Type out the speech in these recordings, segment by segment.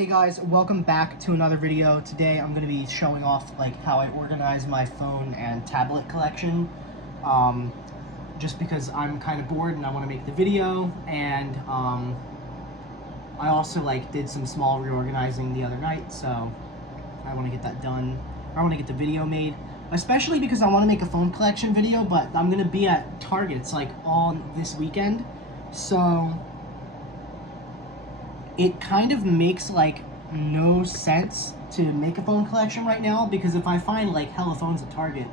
Hey guys, welcome back to another video. Today I'm going to be showing off like how I organize my phone and tablet collection. Just because I'm kind of bored and I want to make the video, and I also did some small reorganizing the other night, so I want to get that done. I want to get the video made, especially because I want to make a phone collection video, but I'm going to be at Target's all this weekend, so it kind of makes no sense to make a phone collection right now, because if I find hella phones at Target,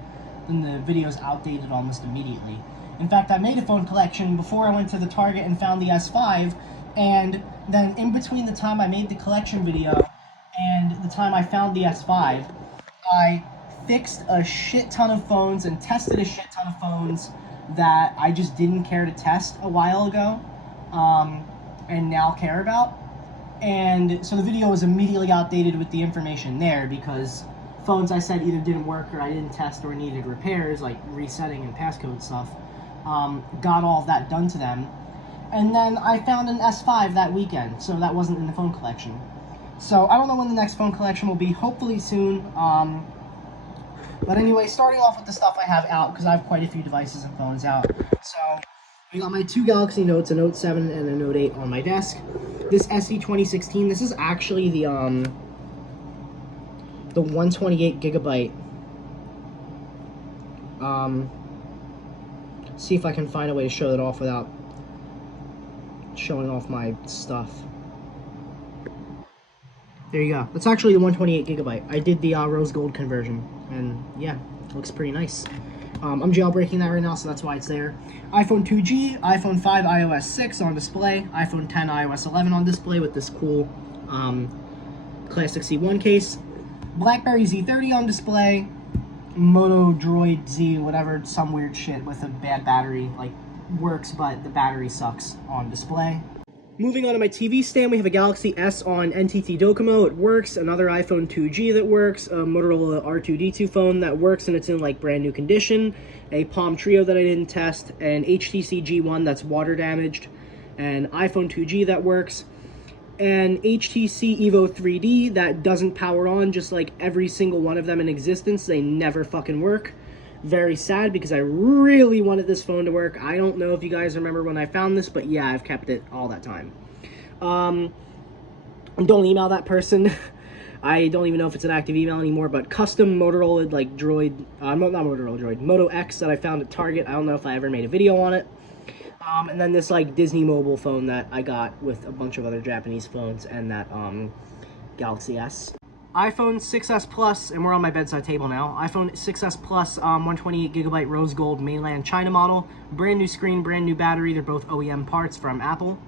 then the video's outdated almost immediately. In fact, I made a phone collection before I went to the Target and found the S5, and then in between the time I made the collection video and the time I found the S5, I fixed a shit ton of phones and tested a shit ton of phones that I just didn't care to test a while ago, and now care about. And so the video was immediately outdated with the information there, because phones I said either didn't work or I didn't test or needed repairs, like resetting and passcode stuff, got all of that done to them. And then I found an S5 that weekend, so that wasn't in the phone collection. So I don't know when the next phone collection will be, hopefully soon. But anyway, starting off with the stuff I have out, because I have quite a few devices and phones out. So I got my two Galaxy Notes, a Note 7 and a Note 8 on my desk. This SE 2016, this is actually the 128 gigabyte. See if I can find a way to show that off without showing off my stuff. There you go. That's actually the 128 gigabyte. I did the rose gold conversion, and yeah, it looks pretty nice. I'm jailbreaking that right now, so that's why it's there. iPhone 2G, iPhone 5 iOS 6 on display, iPhone 10 iOS 11 on display with this cool classic C1 case, BlackBerry Z30 on display, Moto Droid Z, whatever, some weird shit with a bad battery, works but the battery sucks, on display. Moving on to my TV stand, we have a Galaxy S on NTT Docomo. It works. Another iPhone 2G that works. A Motorola R2D2 phone that works, and it's in brand new condition. A Palm Trio that I didn't test. An HTC G1 that's water damaged. An iPhone 2G that works. An HTC Evo 3D that doesn't power on, just like every single one of them in existence. They never fucking work. Very sad, because I really wanted this phone to work. I don't know if you guys remember when I found this, but yeah, I've kept it all that time. Don't email that person. I don't even know if it's an active email anymore, but custom Motorola Droid, not Motorola Droid, Moto X that I found at Target. I don't know if I ever made a video on it. And then this Disney mobile phone that I got with a bunch of other Japanese phones, and that Galaxy S. iPhone 6s Plus, and we're on my bedside table now. iPhone 6s Plus, 128 gigabyte rose gold mainland China model. Brand new screen, brand new battery. They're both OEM parts from Apple.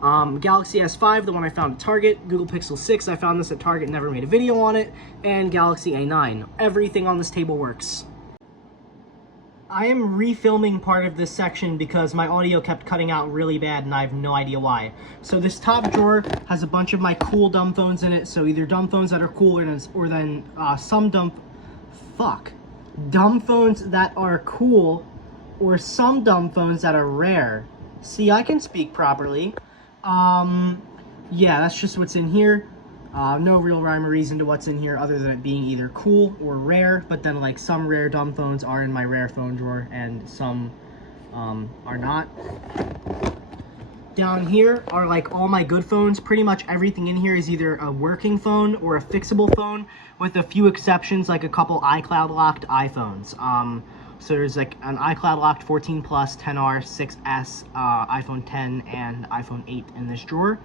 Galaxy S5, the one I found at Target. Google Pixel 6, I found this at Target, never made a video on it. And Galaxy A9. Everything on this table works. I am refilming part of this section because my audio kept cutting out really bad and I have no idea why. So this top drawer has a bunch of my cool dumb phones in it. So either dumb phones that are cooler or then some dumb phones that are cool, or some dumb phones that are rare. See, I can speak properly. Yeah, that's just what's in here. No real rhyme or reason to what's in here other than it being either cool or rare, but then some rare dumb phones are in my rare phone drawer and some are not. Down here are all my good phones. Pretty much everything in here is either a working phone or a fixable phone, with a few exceptions, like a couple iCloud locked iPhones. So there's an iCloud locked 14 Plus, 10R, 6S, iPhone 10, and iPhone 8 in this drawer.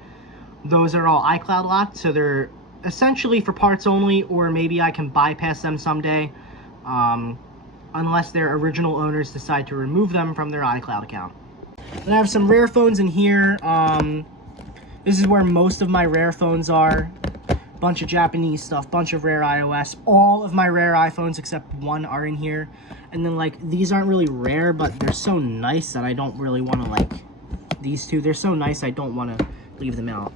Those are all iCloud locked, so they're essentially for parts only, or maybe I can bypass them someday, unless their original owners decide to remove them from their iCloud account. Then I have some rare phones in here. This is where most of my rare phones are. Bunch of Japanese stuff, bunch of rare iOS. All of my rare iPhones except one are in here. And then these aren't really rare, but they're so nice that I don't really want to these two. They're so nice I don't want to leave them out.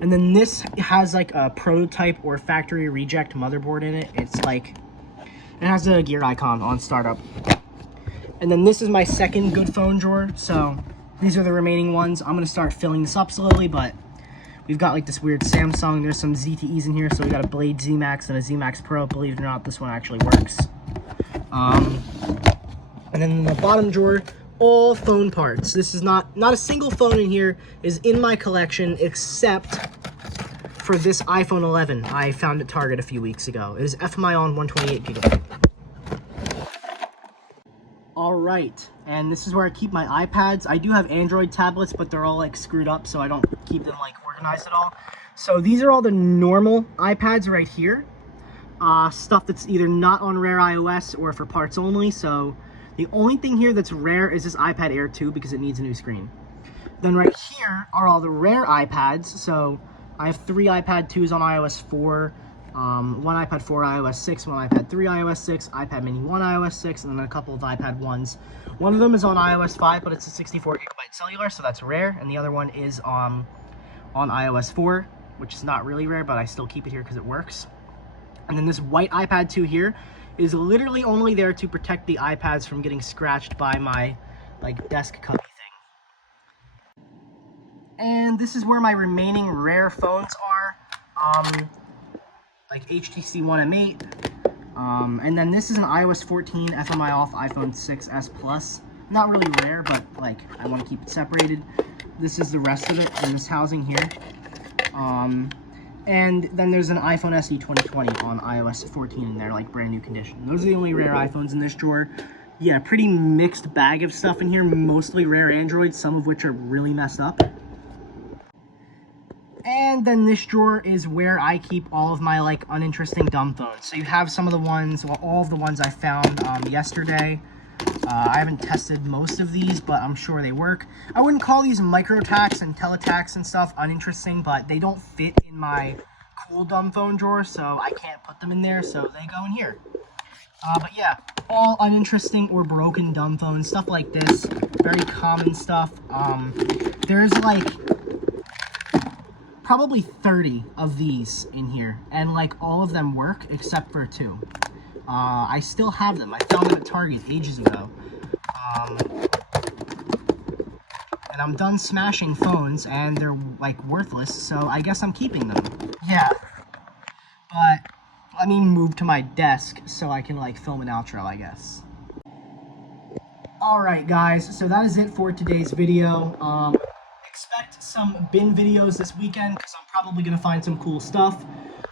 And then this has a prototype or factory reject motherboard in it. It's it has a gear icon on startup. And then this is my second good phone drawer. So these are the remaining ones. I'm gonna start filling this up slowly, but We've got like this weird Samsung. There's some ZTEs in here. So we got a Blade Z Max and a Z Max Pro. Believe it or not, this one actually works. And then in the bottom drawer, all phone parts. This is not a single phone in here is in my collection except for this iPhone 11 I found at Target a few weeks ago. It is FMI on 128 gigabyte. All right, and this is where I keep my iPads. I do have Android tablets, but they're all like screwed up, so I don't keep them like organized at all. So these are all the normal iPads right here. Stuff that's either not on Rare iOS or for parts only. So the only thing here that's rare is this iPad Air 2 because it needs a new screen. Then right here are all the rare iPads. So I have 3 iPad 2s on iOS 4, 1 iPad 4 iOS 6, 1 iPad 3 iOS 6, iPad mini 1 iOS 6, and then a couple of iPad 1s. One of them is on iOS 5, but it's a 64 gigabyte cellular, so that's rare. And the other one is on iOS 4, which is not really rare, but I still keep it here because it works. And then this white iPad 2 here is literally only there to protect the iPads from getting scratched by my like desk cubby thing. And this is where my remaining rare phones are, like HTC One M8. And then this is an iOS 14 FMI off iPhone 6s Plus. Not really rare, but like I want to keep it separated. This is the rest of it in this housing here. And then there's an iPhone SE 2020 on iOS 14 in there, like brand new condition. Those are the only rare iPhones in this drawer. Yeah, pretty mixed bag of stuff in here, mostly rare Androids, some of which are really messed up. And then this drawer is where I keep all of my like uninteresting dumb phones. So you have some of the ones, well, all of the ones I found yesterday. I haven't tested most of these, but I'm sure they work. I wouldn't call these micro-tacs and teletacs and stuff uninteresting, but they don't fit in my cool dumb phone drawer, so I can't put them in there, so they go in here. But yeah, all uninteresting or broken dumb phones, stuff like this, very common stuff. There's like probably 30 of these in here, and like all of them work except for 2. I still have them. I found them at Target ages ago. And I'm done smashing phones, and they're like worthless, so I guess I'm keeping them. Yeah. But let me move to my desk so I can like film an outro, I guess. Alright guys, so that is it for today's video. Expect some bin videos this weekend because I'm probably going to find some cool stuff.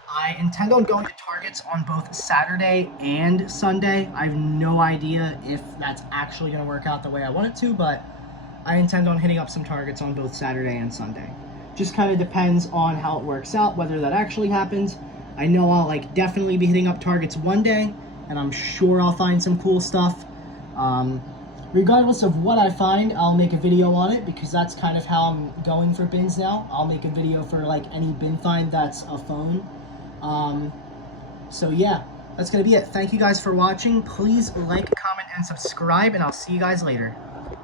I intend on going to Targets on both Saturday and Sunday. I have no idea if that's actually going to work out the way I want it to, but I intend on hitting up some Targets on both Saturday and Sunday. Just kind of depends on how it works out, whether that actually happens. I know I'll like definitely be hitting up Targets one day, and I'm sure I'll find some cool stuff. Regardless of what I find, I'll make a video on it because that's kind of how I'm going for bins now. I'll make a video for like any bin find that's a phone. So yeah, that's going to be it. Thank you guys for watching. Please like, comment, and subscribe, and I'll see you guys later.